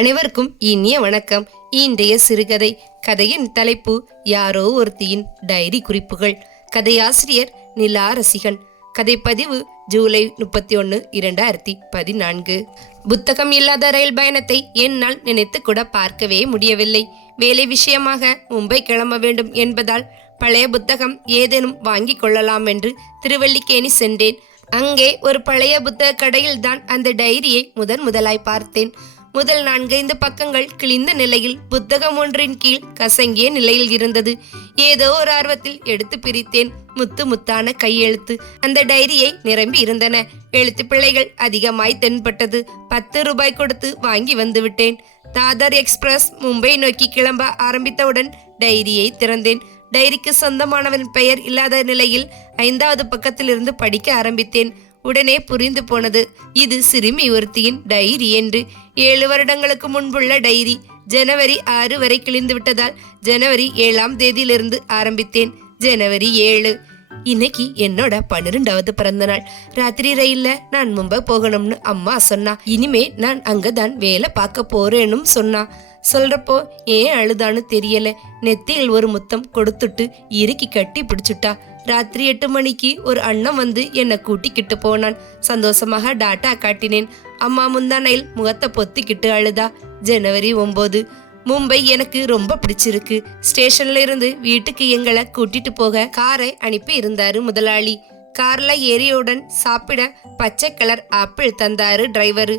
அனைவருக்கும் இனிய வணக்கம். இன்றைய சிறுகதை கதையின் தலைப்பு யாரோ ஒருத்தியின் டைரி குறிப்புகள். கதையாசிரியர் நிலா ரசிகன். கதைப்பதிவு ஜூலை முப்பத்தி ஒன்று இரண்டாயிரத்தி பதினான்கு. புத்தகம் இல்லாத ரயில் பயணத்தை என்னால் நினைத்து கூட பார்க்கவே முடியவில்லை. வேலை விஷயமாக மும்பை கிளம்ப வேண்டும் என்பதால் பழைய புத்தகம் ஏதேனும் வாங்கிக் கொள்ளலாம் என்று திருவல்லிக்கேணி சென்றேன். அங்கே ஒரு பழைய புத்தக கடையில் தான் அந்த டைரியை முதன் முதலாய் பார்த்தேன். முதல் நான்கைந்து பக்கங்கள் கிழிந்த நிலையில் புத்தகம் ஒன்றின் கீழ் கசங்கிய நிலையில் இருந்தது. ஏதோ ஒரு ஆர்வத்தில் எடுத்து பிரித்தேன். முத்து முத்தான கையெழுத்து. அந்த டைரியை நிரம்பி இருந்தன. எழுத்து பிள்ளைகள் அதிகமாய் தென்பட்டது. பத்து ரூபாய் கொடுத்து வாங்கி வந்து விட்டேன் தாதர் எக்ஸ்பிரஸ் மும்பை நோக்கி கிளம்ப ஆரம்பித்தவுடன் டைரியை திறந்தேன். டைரிக்கு சொந்தமானவன் பெயர் இல்லாத நிலையில் ஐந்தாவது பக்கத்திலிருந்து படிக்க ஆரம்பித்தேன். உடனே புரிந்து போனது. இது சிறுமி ஒருத்தியின் டைரி என்று. ஏழு வருடங்களுக்கு முன்புள்ள டைரி. ஜனவரி ஆறு வரை கிழிந்து விட்டதால் ஜனவரி ஏழாம் தேதியிலிருந்து ஆரம்பித்தேன். ஜனவரி ஏழு. இன்னைக்கு என்னோட பன்னிரெண்டாவது பிறந்த நாள் ராத்திரி ரயில்ல நான் மும்பை போகணும்னு அம்மா சொன்னா. இனிமே நான் அங்கதான் வேலை பார்க்க போறேன்னு சொன்னா. சொல்றப்போ ஏன் அழுதான்னு தெரியல. நெத்தியில் ஒரு முத்தம் கொடுத்துட்டு இறுக்கி கட்டி பிடிச்சிட்டா. ராத்திரி எட்டு மணிக்கு ஒரு அண்ணன் வந்து என்னை கூட்டிக்கிட்டு போனான். சந்தோஷமாக டாட்டா காட்டினேன். அம்மா முந்தானையில் முகத்தை பொத்திக்கிட்டு அழுதா. ஜனவரி ஒன்பது மும்பை எனக்கு ரொம்ப பிடிச்சிருக்கு. ஸ்டேஷன்ல இருந்து வீட்டுக்கு எங்களை கூட்டிட்டு போக காரை அனுப்பி இருந்தாரு முதலாளி. கார்ல ஏறியவுடன் சாப்பிட பச்சை கலர் ஆப்பிள் தந்தாரு டிரைவரு.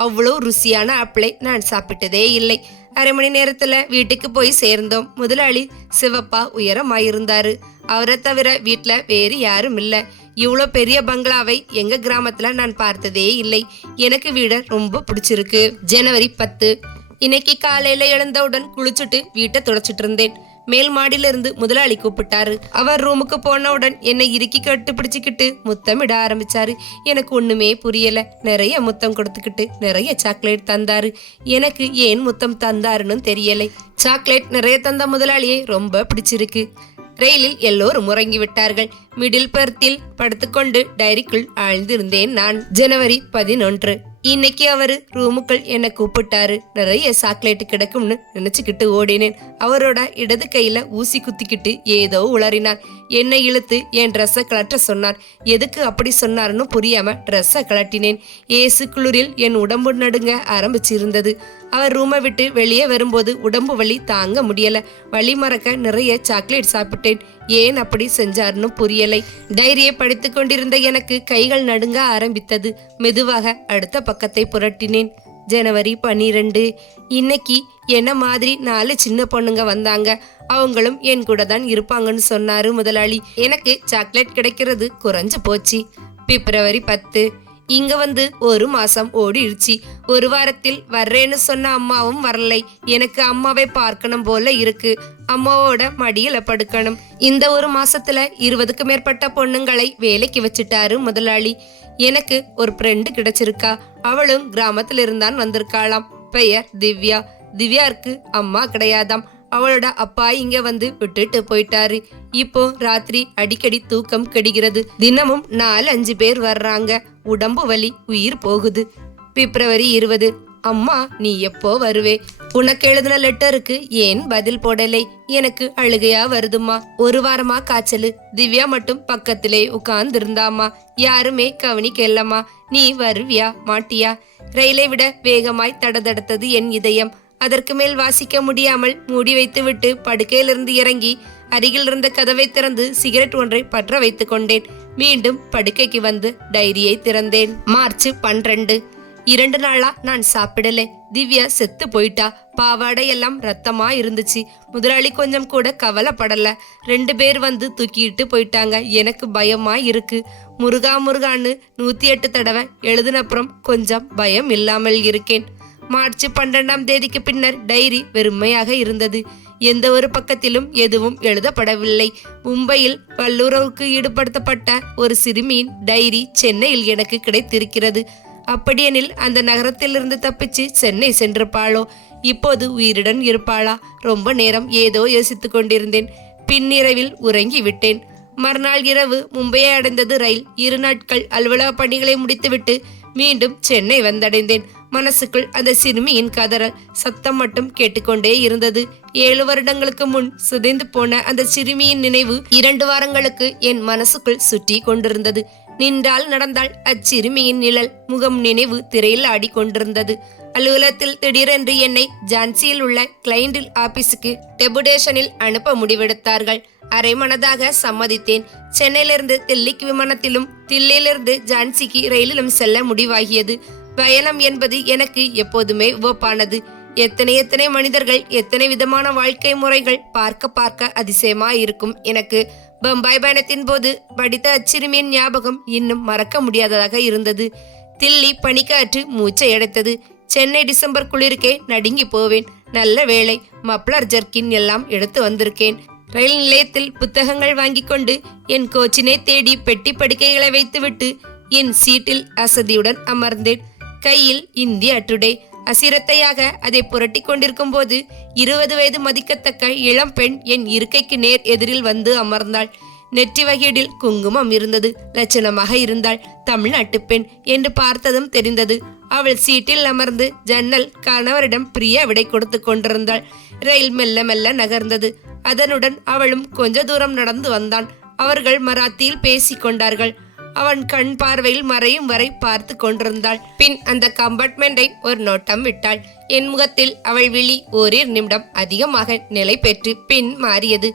அவ்வளோ ருசியான ஆப்பிளை நான் சாப்பிட்டதே இல்லை. அரை மணி நேரத்துல வீட்டுக்கு போய் சேர்ந்தோம். முதலாளி சிவப்பா உயரமாயிருந்தாரு. அவரை தவிர வீட்டுல வேறு யாரும் இல்ல. இவ்வளோ பெரிய பங்களாவை எங்க கிராமத்துல நான் பார்த்ததே இல்லை. எனக்கு வீட ரொம்ப பிடிச்சிருக்கு. ஜனவரி பத்து. இன்னைக்கு காலையில எழுந்தவுடன் குளிச்சுட்டு வீட்டை துடைச்சிட்டு இருந்தேன். மேல் மாடியில இருந்து முதலாளி கூப்பிட்டாரு. அவர் ரூமுக்கு போனவுடன் என்னை இறுக்கி கட்டு பிடிச்சுக்கிட்டு முத்தமிட ஆரம்பிச்சாரு. எனக்கு ஒண்ணுமே புரியல. நிறைய முத்தம் கொடுத்துக்கிட்டு நிறைய சாக்லேட் தந்தாரு. எனக்கு ஏன் முத்தம் தந்தாருன்னு தெரியலை. சாக்லேட் நிறைய தந்த முதலாளியை ரொம்ப பிடிச்சிருக்கு. ரயிலில் எல்லோரும் முறங்கி விட்டார்கள். மிடில் பர்த்தில் படுத்துக்கொண்டு டைரிக்குள் ஆழ்ந்திருந்தேன் நான். ஜனவரி பதினொன்று. இன்னைக்கு அவரு ரூமுக்குள் என்னை கூப்பிட்டாரு. நிறைய சாக்லேட் கிடைக்கும்னு நினைச்சுக்கிட்டு ஓடினேன். அவரோட இடது கையில ஊசி குத்திக்கிட்டு ஏதோ உளறினார். என்னை இழுத்து என் ட்ரெஸ்ஸை கலட்ட சொன்னார். எதுக்கு அப்படி சொன்னார்னு புரியாம ட்ரெஸ்ஸை கலட்டினேன் ஏசு குளிரில் என் உடம்பு நடுங்க ஆரம்பிச்சிருந்தது. அவர் ரூமை விட்டு வெளியே வரும்போது உடம்பு வலி தாங்க முடியல. வழி மறக்க நிறைய சாக்லேட் சாப்பிட்டேன். ஏன் அப்படி செஞ்சார்னு புரியலை. டைரியை படித்து கொண்டிருந்த எனக்கு கைகள் நடுங்க ஆரம்பித்தது. மெதுவாக அடுத்த பக்கத்தை புரட்டினேன். ஜனவரி பன்னிரெண்டு. இன்னைக்கு என்ன மாதிரி நாலு சின்ன பொண்ணுங்க வந்தாங்க? அவங்களும் என் கூட தான் இருப்பாங்கன்னு சொன்னாரு முதலாளி. எனக்கு சாக்லேட் கிடைக்கிறது குறைஞ்சு போச்சு. பிப்ரவரி பத்து. இங்க வந்து ஒரு மாசம் ஓடிடுச்சு. ஒரு வாரத்தில் வர்றேன்னு சொன்ன அம்மாவும் வரலை. எனக்கு அம்மாவை பார்க்கணும் போல இருக்கு. அம்மாவோட மடியில படுக்கணும். இந்த ஒரு மாசத்துல இருபதுக்கு மேற்பட்ட பொண்ணுங்களை வேலைக்கு வச்சுட்டாரு முதலாளி. எனக்கு ஒரு ஃப்ரெண்டு கிடைச்சிருக்கா. அவளும் கிராமத்துல இருந்தான் வந்திருக்காளாம். பெயர் திவ்யா. திவ்யாருக்கு அம்மா கிடையாதாம். அவளோட அப்பா இங்க வந்து விட்டுட்டு போயிட்டாரு. இப்போ ராத்திரி அடிக்கடி தூக்கம் கெடுகிறது. தினமும் நாலு அஞ்சு பேர் வர்றாங்க. உடம்பு வலி உயிர் போகுது. பிப்ரவரி இருபது. அம்மா நீ எப்போ வருவே? உனக்கு எழுதின லெட்டருக்கு ஏன் பதில் போடலை? எனக்கு அழுகையா வருதுமா ஒரு வாரமா காய்ச்சலு. திவ்யா மட்டும் பக்கத்திலே உட்கார்ந்து இருந்தாமா யாருமே கவனிக்கலமா நீ வருவியா? மாட்டியா? ரயிலை விட வேகமாய் தடதடுத்தது என் இதயம். அதற்கு மேல் வாசிக்க முடியாமல் மூடி வைத்துவிட்டு படுக்கையிலிருந்து இறங்கி அருகில் இருந்த கதவை திறந்து சிகரெட் ஒன்றை பற்ற வைத்துக் கொண்டேன். மீண்டும் படுக்கைக்கு வந்து டைரியை திறந்தேன். மார்ச் பன்னிரண்டு. இரண்டு நாளா நான் சாப்பிடல. திவ்யா செத்து போயிட்டா. பாவாடை எல்லாம் ரத்தமா இருந்துச்சு. முதலாளி கொஞ்சம் கூட கவலைப்படல. ரெண்டு பேர் வந்து தூக்கிட்டு போயிட்டாங்க. எனக்கு பயமா இருக்கு. முருகா முருகான்னு நூத்தி எட்டு தடவை எழுதினப்புறம் கொஞ்சம் பயம் இல்லாமல் இருக்கேன். மார்ச் பன்னெண்டாம் தேதிக்கு பின்னர் டைரி வெறுமையாக இருந்தது. எந்த ஒரு பக்கத்திலும் எதுவும் எழுதப்படவில்லை. மும்பையில் வல்லுறவுக்கு ஈடுபடுத்தப்பட்ட ஒரு சிறுமியின் டைரி சென்னையில் எனக்கு கிடைத்திருக்கிறது. அப்படியெனில் அந்த நகரத்திலிருந்து தப்பிச்சு சென்னை சென்றிருப்பாளோ இப்போது உயிருடன் இருப்பாளா? ரொம்ப நேரம் ஏதோ யோசித்துக் கொண்டிருந்தேன். பின்னிரவில் உறங்கி விட்டேன். மறுநாள் இரவு மும்பையை அடைந்தது ரயில். இரு நாட்கள் அலுவலக பணிகளை முடித்துவிட்டு மீண்டும் சென்னை வந்தடைந்தேன். மனசுக்குள் அந்த சிறுமியின் கதறல் சத்தம் மட்டும் கேட்டுக்கொண்டே இருந்தது. ஏழு வருடங்களுக்கு முன் சிதைந்து போன அந்த சிறுமியின் நினைவு இரண்டு வாரங்களுக்கு என் மனசுக்குள் சுற்றி கொண்டிருந்தது. நின்றால் நடந்தால் அச்சிறுமியின் நிழல் முகம் நினைவு திரையில் ஆடிக்கொண்டிருந்தது. அலுவலகத்தில் திடீரென்று என்னை ஜான்சியில் உள்ள கிளைண்டில் ஆபீஸுக்கு டெபுடேஷனில் அனுப்ப முடிவெடுத்தார்கள். அரைமனதாக சம்மதித்தேன். சென்னையிலிருந்து தில்லிக்கு விமானத்திலும் தில்லியிலிருந்து ஜான்சிக்கு ரயிலிலும் செல்ல முடிவாகியது. பயணம் என்பது எனக்கு எப்போதுமே உவப்பானது. எத்தனை எத்தனை மனிதர்கள் எத்தனை விதமான வாழ்க்கை முறைகள் பார்க்க பார்க்க அதிசயமா இருக்கும் எனக்கு பம்பாய் பயணத்தின் போது படித்த அச்சிறுமியின் ஞாபகம் இன்னும் மறக்க முடியாததாக இருந்தது. தில்லி பனிக்காற்று மூச்சை அடைத்தது. சென்னை டிசம்பர் குளிருக்கே நடுங்கி போவேன். நல்ல வேளை மப்ளர் ஜர்க்கின் எல்லாம் எடுத்து வந்திருக்கேன். ரயில் நிலையத்தில் புத்தகங்கள் வாங்கிக் கொண்டு என் கோச்சினை தேடி பெட்டி படுக்கைகளை வைத்துவிட்டு என் சீட்டில் அசதியுடன் அமர்ந்தேன். கையில் இந்தியா டுடே அசிரத்தையாக அதை புரட்டி கொண்டிருக்கும் போது இருபது வயது மதிக்கத்தக்க இளம் பெண் என் இருக்கைக்கு நேர் எதிரில் வந்து அமர்ந்தாள். நெற்றி வகையிடில் குங்குமம் இருந்தது. லட்சணமாக இருந்தாள். தமிழ்நாட்டு பெண் என்று பார்த்ததும் தெரிந்தது. அவள் சீட்டில் அமர்ந்து ஜன்னல் கணவரிடம் பிரிய விடை கொடுத்து கொண்டிருந்தாள். ரயில் மெல்ல மெல்ல நகர்ந்தது. அதனுடன் அவளும் கொஞ்ச தூரம் நடந்து வந்தான். அவர்கள் மராத்தியில் பேசிக் கொண்டார்கள். அவன் கண் பார்வையில் மறையும் வரை பார்த்து கொண்டிருந்தாள். பின் அந்த கம்பார்ட்மெண்டை ஒரு நோட்டம் விட்டாள். என் முகத்தில் அவள் விழி ஓரிரு நிமிடம் அதிகமாக நிலை பெற்று பின் மாறியது.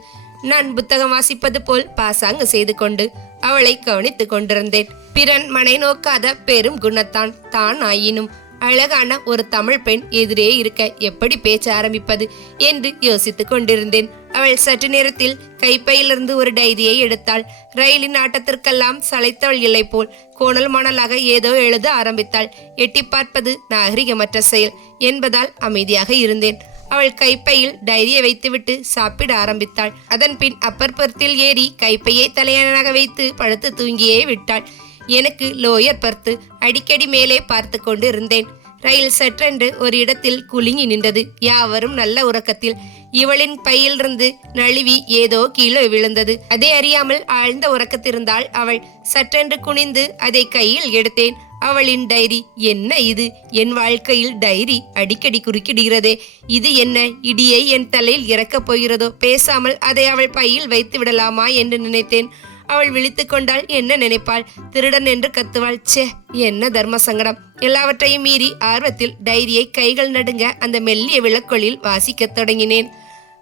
நான் புத்தகம் வாசிப்பது போல் பாசாங்கு செய்து கொண்டு அவளை கவனித்துக் கொண்டிருந்தேன். பிறன் மனை நோக்காத பெரும் குணத்தான் தான் ஆயினும். அழகான ஒரு தமிழ் பெண் எதிரே இருக்க எப்படி பேச்ச ஆரம்பிப்பது என்று யோசித்துக் கொண்டிருந்தேன். அவள் சற்று நேரத்தில் கைப்பையிலிருந்து ஒரு டைரியை எடுத்தாள். ரயிலின் ஆட்டத்திற்கெல்லாம் சளைத்தவள் இல்லை போல் கோணல் மணலாக ஏதோ எழுத ஆரம்பித்தாள். எட்டி பார்ப்பது நாகரிகமற்ற செயல் என்பதால் அமைதியாக இருந்தேன். அவள் கைப்பையில் டைரியை வைத்துவிட்டு சாப்பிட ஆரம்பித்தாள். அதன் பின் அப்பர் ஏறி கைப்பையை தலையணாக வைத்து படுத்து தூங்கியே விட்டாள். எனக்கு லோயர் பர்த்து அடிக்கடி மேலே பார்த்து கொண்டு இருந்தேன் ரயில் சற்றென்று ஒரு இடத்தில் குலுங்கி நின்றது. யாவரும் நல்ல உறக்கத்தில் இவளின் பையிலிருந்து நழுவி ஏதோ கீழே விழுந்தது. அதை அறியாமல் ஆழ்ந்த உறக்கத்திருந்தாள் அவள். சற்றென்று குனிந்து அதை கையில் எடுத்தேன். அவளின் டைரி என்ன இது? என் வாழ்க்கையில் டைரி அடிக்கடி குறுக்கிடுகிறதே. இது என்ன? இடியை என் தலையில் இறக்கப் போகிறதோ? பேசாமல் அதை அவள் பையில் வைத்து விடலாமா? என்று நினைத்தேன். அவள் விழித்துக் கொண்டால் என்ன நினைப்பாள்? திருடன் என்று கத்துவாள். சே என்ன தர்ம சங்கடம். எல்லாவற்றையும் மீறி ஆர்வத்தில் டைரியை கைகள் நடுங்க அந்த மெல்லிய விளக்கொளில் வாசிக்கத் தொடங்கினேன்.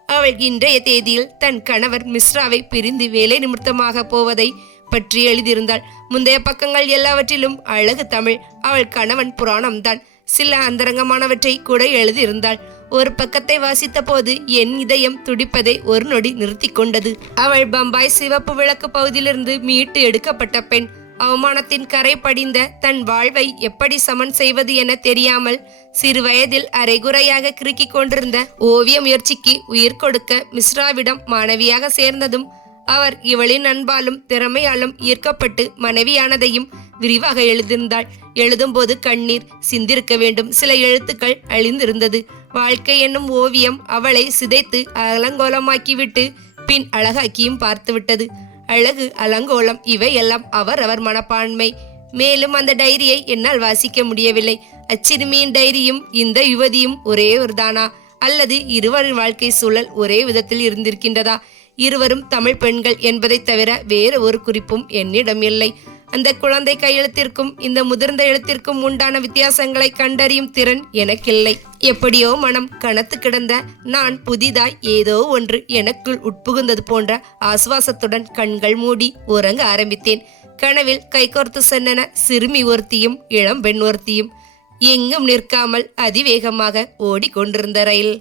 அவள் இன்றைய தேதியில் தன் கணவர் மிஸ்ராவை பிரிந்து வேலை நிமித்தமாக போவதை பற்றி எழுதியிருந்தாள். முந்தைய பக்கங்கள் எல்லாவற்றிலும் அழகு தமிழ். அவள் கணவன் புராணம்தான். சில அந்தரங்கமானவற்றை கூட எழுதியிருந்தாள். ஒரு பக்கத்தை வாசித்த போது என் இதயம் துடிப்பதை ஒரு நொடி நிறுத்தி கொண்டது. அவள் பம்பாய் சிவப்பு விளக்கு பகுதியிலிருந்து மீட்டு எடுக்கப்பட்ட பெண். அவமானத்தின் கரை படிந்த தன் வாழ்வை எப்படி சமன் செய்வது என தெரியாமல் சிறு வயதில் அரைகுறையாக கிறுக்கிக் கொண்டிருந்த ஓவிய முயற்சிக்கு உயிர் கொடுக்க மிஸ்ராவிடம் மாணவியாக சேர்ந்ததும் அவர் இவளின் அன்பாலும் திறமையாலும் ஈர்க்கப்பட்டு மனைவியானதையும் விரிவாக எழுதியிருந்தாள். எழுதும்போது கண்ணீர் சிந்திருக்க வேண்டும். சில எழுத்துக்கள் அழிந்திருந்தது. வாழ்க்கை என்னும் ஓவியம் அவளை சிதைத்து அலங்கோலமாக்கிவிட்டு பின் அழகாக்கியும் பார்த்துவிட்டது. அழகு அலங்கோலம் இவையெல்லாம் அவர் அவர் மனப்பான்மை. மேலும் அந்த டைரியை என்னால் வாசிக்க முடியவில்லை. அச்சிறுமியின் டைரியும் இந்த யுவதியும் ஒரே ஒரு தானா அல்லது இருவரின் வாழ்க்கை சூழல் ஒரே விதத்தில் இருந்திருக்கின்றதா? இருவரும் தமிழ் பெண்கள் என்பதை தவிர வேறு ஒரு குறிப்பும் என்னிடம் இல்லை. அந்த குழந்தை கையெழுத்திற்கும் இந்த முதிர்ந்த எழுத்திற்கும் உண்டான வித்தியாசங்களை கண்டறியும் திறன் எனக்கில்லை. எப்படியோ மனம் கனத்து கிடந்த நான் புதிதாய் ஏதோ ஒன்று எனக்குள் உட்புகுந்தது போன்ற ஆசுவாசத்துடன் கண்கள் மூடி உறங்க ஆரம்பித்தேன். கனவில் கைகோர்த்து சென்றன சிறுமி ஒருத்தியும் இளம் பெண் ஒருத்தியும் எங்கும் நிற்காமல் அதிவேகமாக ஓடிக்கொண்டிருந்த ரயில்.